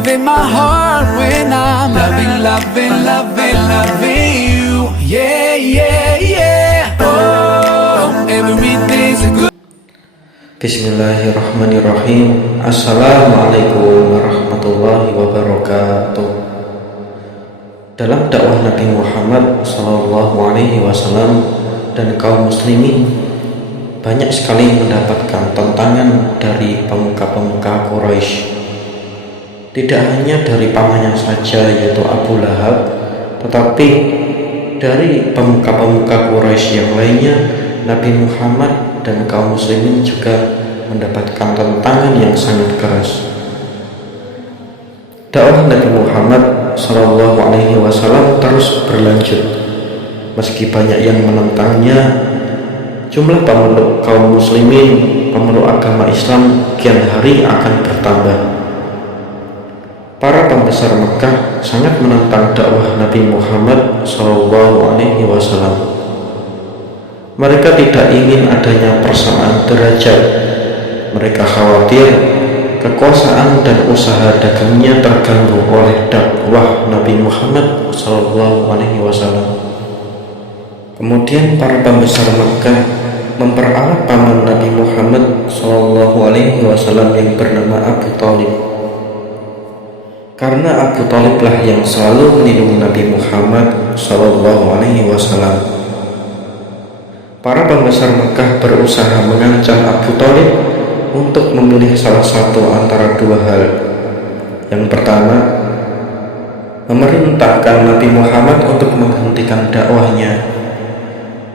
within my heart when I'm loving, loving, loving, loving you. Yeah, yeah, yeah. Oh, everything's a good. Bismillahirrahmanirrahim. Assalamualaikum warahmatullahi wabarakatuh. Dalam dakwah Nabi Muhammad SAW dan kaum muslimin, banyak sekali mendapatkan tentangan dari pemuka-pemuka Quraisy. Tidak hanya dari pamannya saja, yaitu Abu Lahab, tetapi dari pemuka-pemuka Quraisy yang lainnya. Nabi Muhammad dan kaum muslimin juga mendapatkan tentangan yang sangat keras. Dakwah Nabi Muhammad SAW terus berlanjut. Meski banyak yang menentangnya, jumlah pemeluk kaum muslimin, pemeluk agama Islam kian hari akan bertambah. Para pembesar Mekah sangat menentang dakwah Nabi Muhammad SAW. Mereka tidak ingin adanya persamaan derajat. Mereka khawatir kekuasaan dan usaha dagangnya terganggu oleh dakwah Nabi Muhammad SAW. Kemudian para pembesar Mekah memperalat paman Nabi Muhammad SAW yang bernama Abu Thalib. Karena Abu Thaliblah yang selalu melindungi Nabi Muhammad SAW. Para pembesar Mekah berusaha mengancam Abu Thalib untuk memilih salah satu antara dua hal. Yang pertama, memerintahkan Nabi Muhammad untuk menghentikan dakwahnya.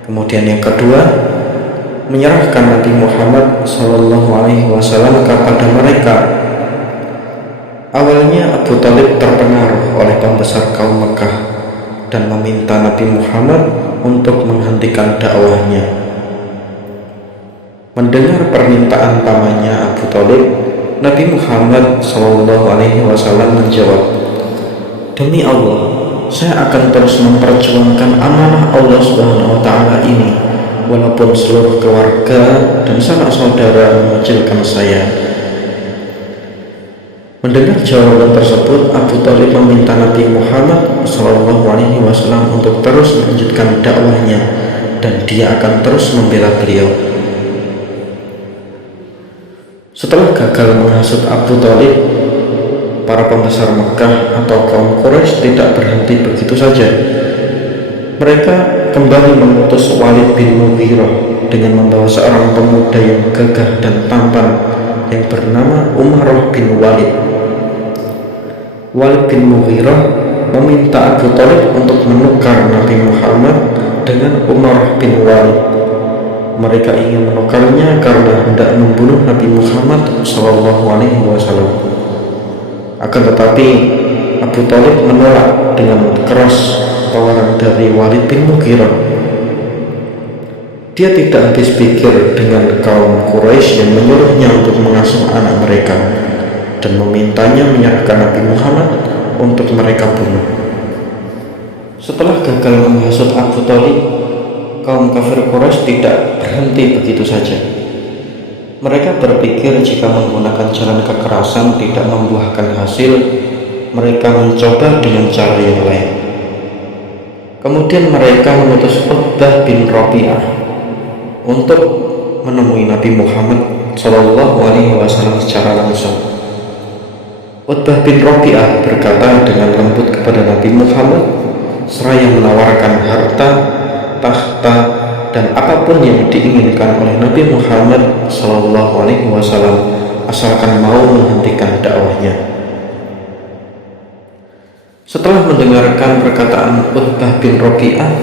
Kemudian yang kedua, menyerahkan Nabi Muhammad SAW kepada mereka. Awalnya Abu Thalib terpengaruh oleh pembesar kaum Mekah dan meminta Nabi Muhammad untuk menghentikan dakwahnya. Mendengar permintaan pamannya Abu Thalib, Nabi Muhammad SAW menjawab, "Demi Allah, saya akan terus memperjuangkan amanah Allah SWT ini, walaupun seluruh keluarga dan sanak saudara mengucilkan saya." Mendengar jawaban tersebut, Abu Thalib meminta Nabi Muhammad SAW untuk terus melanjutkan dakwahnya, dan dia akan terus membela beliau. Setelah gagal menghasut Abu Thalib, para pembesar Mekah atau kaum Quraisy tidak berhenti begitu saja. Mereka kembali mengutus Walid bin Mughirah dengan membawa seorang pemuda yang gagah dan tampan yang bernama Umarah bin Walid. Walid bin Mughirah meminta Abu Thalib untuk menukar Nabi Muhammad dengan Umar bin Walid. Mereka ingin menukarnya karena hendak membunuh Nabi Muhammad SAW. Akan tetapi Abu Thalib menolak dengan keras tawaran dari Walid bin Mughirah. Dia tidak habis pikir dengan kaum Quraisy yang menyuruhnya untuk mengasuh anak mereka dan memintanya menyerahkan Nabi Muhammad untuk mereka bunuh. Setelah gagal menghasut Abu Thalib, kaum kafir Quraisy tidak berhenti begitu saja. Mereka berpikir jika menggunakan jalan kekerasan tidak membuahkan hasil, mereka mencoba dengan cara yang lain. Kemudian mereka mengutus Utbah bin Rabi'ah untuk menemui Nabi Muhammad SAW secara langsung. Utbah bin Rabi'ah berkata dengan lembut kepada Nabi Muhammad, seraya menawarkan harta, tahta, dan apapun yang diinginkan oleh Nabi Muhammad SAW asalkan mau menghentikan dakwahnya. Setelah mendengarkan perkataan Utbah bin Rabi'ah,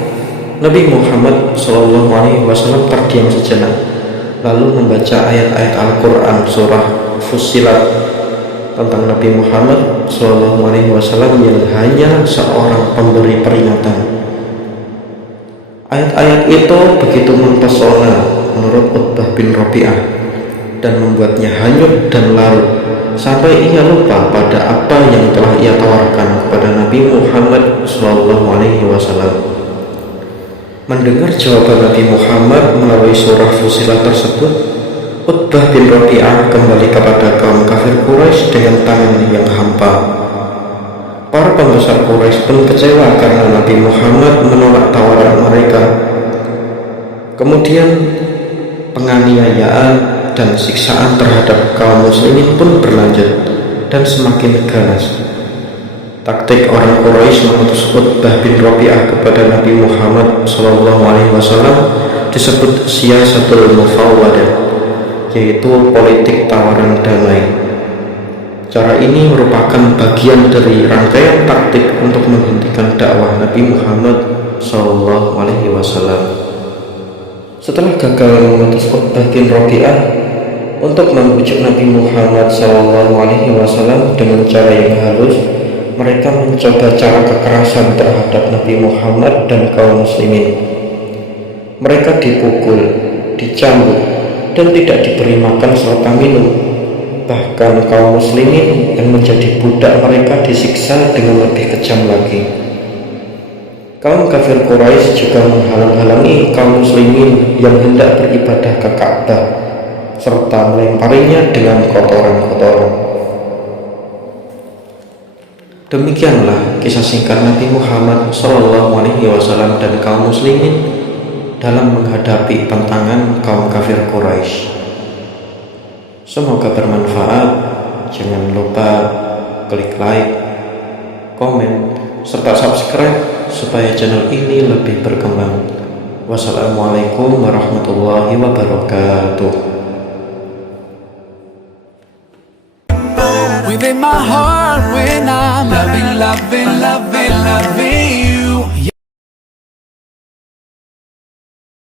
Nabi Muhammad SAW terdiam sejenak, lalu membaca ayat-ayat Al-Quran surah Fussilat tentang Nabi Muhammad SAW yang hanya seorang pemberi peringatan. Ayat-ayat itu begitu mempesona menurut Utbah bin Rabi'ah dan membuatnya hanyut dan larut sampai ia lupa pada apa yang telah ia tawarkan kepada Nabi Muhammad SAW. Mendengar jawaban Nabi Muhammad melalui surah Fussilat tersebut, Utbah bin Rabi'ah kembali kepada kaum kafir Quraisy dengan tangan yang hampa. Para pembesar Quraisy pun kecewa karena Nabi Muhammad menolak tawaran mereka. Kemudian penganiayaan dan siksaan terhadap kaum muslimin pun berlanjut dan semakin ganas. Taktik orang Quraisy mengutus Utbah bin Rabi'ah kepada Nabi Muhammad SAW disebut siyasatul mufawwadah, yaitu politik tawaran damai. Cara ini merupakan bagian dari rangkaian taktik untuk menghentikan dakwah Nabi Muhammad SAW. Setelah gagal mengutus Utbah bin Rabi'ah untuk membujuk Nabi Muhammad SAW dengan cara yang halus, mereka mencoba cara kekerasan terhadap Nabi Muhammad dan kaum muslimin. Mereka dipukul, dicambuk, dan tidak diberi makan serta minum. Bahkan kaum muslimin yang menjadi budak mereka disiksa dengan lebih kejam lagi. Kaum kafir Quraisy juga menghalang-halangi kaum muslimin yang hendak beribadah ke Ka'bah serta melemparinya dengan kotoran-kotoran. Demikianlah kisah singkat Nabi Muhammad SAW dan kaum muslimin dalam menghadapi tantangan kaum kafir Quraisy. Semoga bermanfaat. Jangan lupa klik like, komen, serta subscribe supaya channel ini lebih berkembang. Wassalamualaikum warahmatullahi wabarakatuh. Within my heart when I'm loving, loving, loving, loving